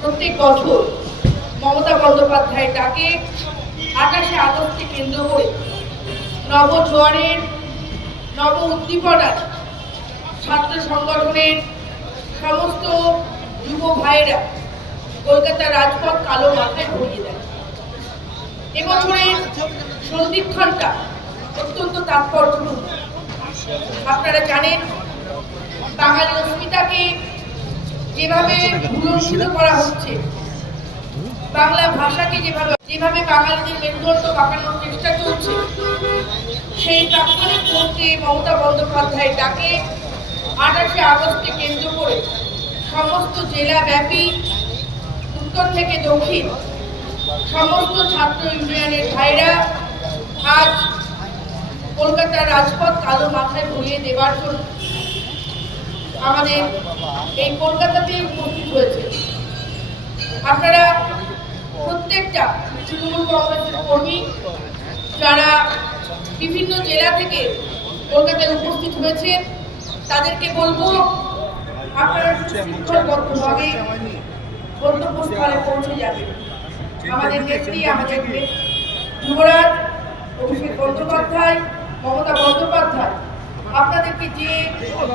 প্রত্যেক বছর মমতা বন্দ্যোপাধ্যায় ডাকে 28শে আগস্টকে কেন্দ্র করে নবজোয়ারের নব উদ্দীপনার ছাত্র সংগঠনের সমস্ত যুব ভাইয়েরা কলকাতার রাজপথ কালো মাথায় ঘুরিয়ে দেয়। এবছরের সন্ধিক্ষণটা অত্যন্ত তাৎপর্যপূর্ণ। আপনারা জানেন, বাঙালি অস্মিতাকে যেভাবে ভুলঞ্চিত করা হচ্ছে, বাংলা ভাষাকে যেভাবে বাঙালিদের মেরুদণ্ড বাঁকানোর চেষ্টা চলছে, সেই তাৎক্ষণিক মুহূর্তে মমতা বন্দ্যোপাধ্যায় ডাকে 28শে আগস্টকে কেন্দ্র করে সমস্ত জেলাব্যাপী উত্তর থেকে দক্ষিণ সমস্ত ছাত্র ইউনিয়নের ভাইরা আজ কলকাতার রাজপথ কালো মাথায় ঘুরিয়ে দেওয়ার জন্য আমাদের এই কলকাতাতে উপস্থিত হয়েছে। আপনারা প্রত্যেকটা তৃণমূল কংগ্রেসের কর্মী যারা বিভিন্ন জেলা থেকে কলকাতায় উপস্থিত হয়েছে, তাদেরকে বলবো আপনারা সুশৃঙ্খলবদ্ধভাবে গন্তব্যস্থলে পৌঁছে যাবেন। আমাদের নেত্রী, আমাদের যুবরাজ অভিষেক বন্দ্যোপাধ্যায়, মমতা বন্দ্যোপাধ্যায় আপনাদেরকে যে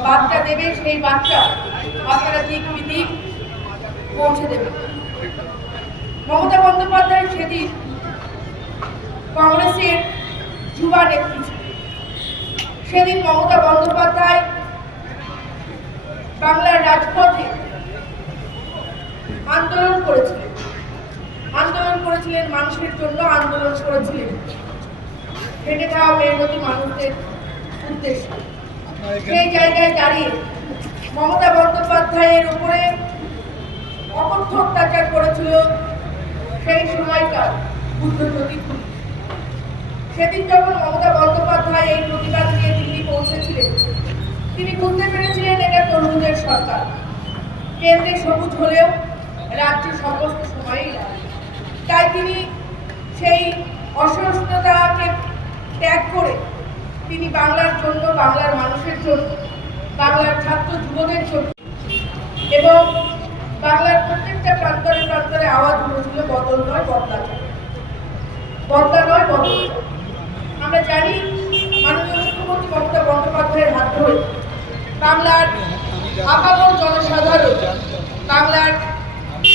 বার্তা দেবে, সেই বার্তা আপনারা দিক বিদিক পৌঁছে দেবেন। মমতা বন্দ্যোপাধ্যায় সেদিন কংগ্রেসের যুবা নেত্রী ছিলেন। সেদিন মমতা বন্দ্যোপাধ্যায় বাংলার রাজপথে আন্দোলন করেছিলেন, মানুষের জন্য আন্দোলন করেছিলেন, খেটে খাওয়া মেহনতি মানুষদের উদ্দেশ্যে। সেই জায়গায় দাঁড়িয়ে মমতা বন্দ্যোপাধ্যায়ের উপরে অকথ্য অত্যাচার করেছিল সেই সময়কার বুদ্ধজ্যোতি পুলিশ। সেদিন যখন মমতা বন্দ্যোপাধ্যায় এই প্রতিবাদ নিয়ে দিল্লি পৌঁছেছিলেন, তিনি বুঝতে পেরেছিলেন এটা তরুণদের সরকার। কেন্দ্রে সবুজ হলেও রাজ্যে সমস্ত সময়ই লাল। তাই তিনি সেই অসহিষ্ণুতাকে ত্যাগ করে তিনি বাংলার জন্য, বাংলার মানুষের জন্য, বাংলার ছাত্র যুবদের জন্য এবং বাংলার প্রত্যেকটা প্রান্তরে প্রান্তরে আওয়াজ উঠেছিল বদল নয় বদলা চাই, বদলা নয় বদল চাই। আমরা জানি মাননীয় মুখ্যমন্ত্রী মমতা বন্দ্যোপাধ্যায়ের হাত ধরে বাংলার আপামর জনসাধারণ, বাংলার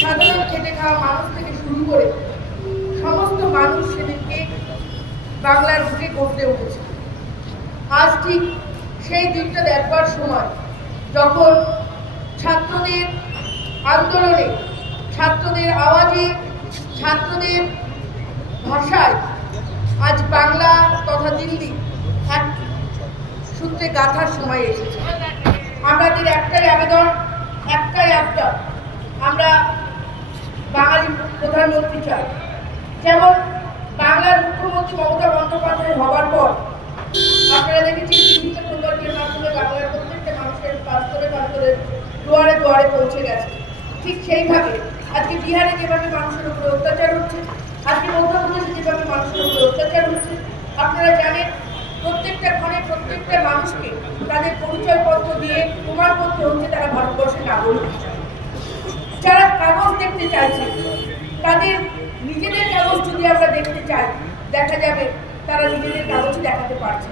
সাধারণ খেটে খাওয়া মানুষ থেকে শুরু করে সমস্ত মানুষ সেদিনকে বাংলার বুকে গড়তে উঠেছে। আজ ঠিক সেই দিনটা দেখবার সময়, যখন ছাত্রদের আন্দোলনে, ছাত্রদের আওয়াজে, ছাত্রদের ভাষায় আজ বাংলা তথা দিল্লি এক সূত্রে গাঁথার সময় এসেছে। আমাদের একটাই আবেদন, একটাই আবদার, আমরা বাঙালি প্রধানমন্ত্রী চাই। যেমন বাংলার মুখ্যমন্ত্রী মমতা বন্দ্যোপাধ্যায় হওয়ার পর আপনারা দেখেছেন বিভিন্ন প্রকল্পের মাধ্যমে বাংলার প্রত্যেকটা মানুষের বাস্তবে বাস্তবে দুয়ারে দুয়ারে পৌঁছে গেছে। ঠিক সেইভাবে আজকে বিহারে যেভাবে মানুষের উপরে অত্যাচার হচ্ছে, আজকে মধ্যপ্রদেশে যেভাবে মানুষের উপরে অত্যাচার হচ্ছে, আপনারা জানেন প্রত্যেকটা ঘরে প্রত্যেকটা মানুষকে তাদের পরিচয়পত্র দিয়ে প্রমাণ করতে হচ্ছে তারা ভারতবর্ষের নাগরিক। যারা কাগজ দেখতে চাইছে, তাদের নিজেদের কাগজ যদি আমরা দেখতে চাই, দেখা যাবে তারা নিজেদের কাগজই দেখাতে পারছে।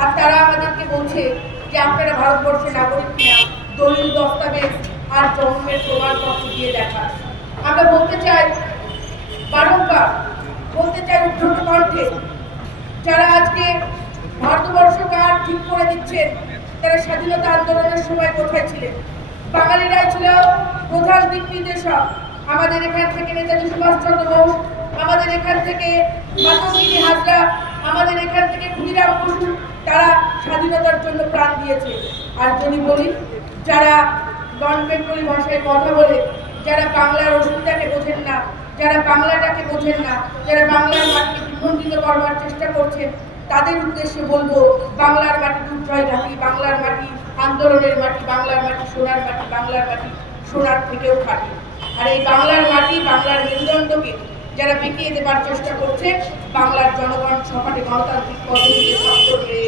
আর তারা আমাদেরকে বলছে যে আপনারা ভারতবর্ষের নাগরিক কিনা দলিল দস্তাবেজ আর জন্মের প্রমাণপত্র দিয়ে দেখা। আমরা বলতে চাই, বারংবার বলতে চাই উদ্ধৃত কণ্ঠে, যারা আজকে ভারতবর্ষ কার ঠিক করে দিচ্ছেন, তারা স্বাধীনতা আন্দোলনের সময় কোথায় ছিলেন? বাঙালিরাই ছিল প্রধান দিক নির্দেশক। আমাদের এখান থেকে নেতাজি সুভাষচন্দ্র বোস, আমাদের এখান থেকে মাতঙ্গিনী হাজরা, আমাদের এখান থেকে ক্ষুদিরাম বসু, তারা স্বাধীনতার জন্য প্রাণ দিয়েছে। আর যদি বলি, যারা নন বেঙ্গলি ভাষায় কথা বলে, যারা বাংলার অস্মিতাকে বোঝেন না, যারা বাংলাটাকে বোঝেন না, যারা বাংলার মাটিকে বিখণ্ডিত করবার চেষ্টা করছেন, তাদের উদ্দেশ্যে বলবো, বাংলার মাটি দুর্জয় ঘাটি, বাংলার মাটি আন্দোলনের মাটি, বাংলার মাটি সোনার মাটি, বাংলার মাটি সোনার থেকেও খাঁটি। আর এই বাংলার মাটি, বাংলার মেরুদণ্ডকে যারা বিকিয়ে দেবার চেষ্টা করছে, বাংলার জনগণ সপাটে গণতান্ত্রিক পদ্ধতিতে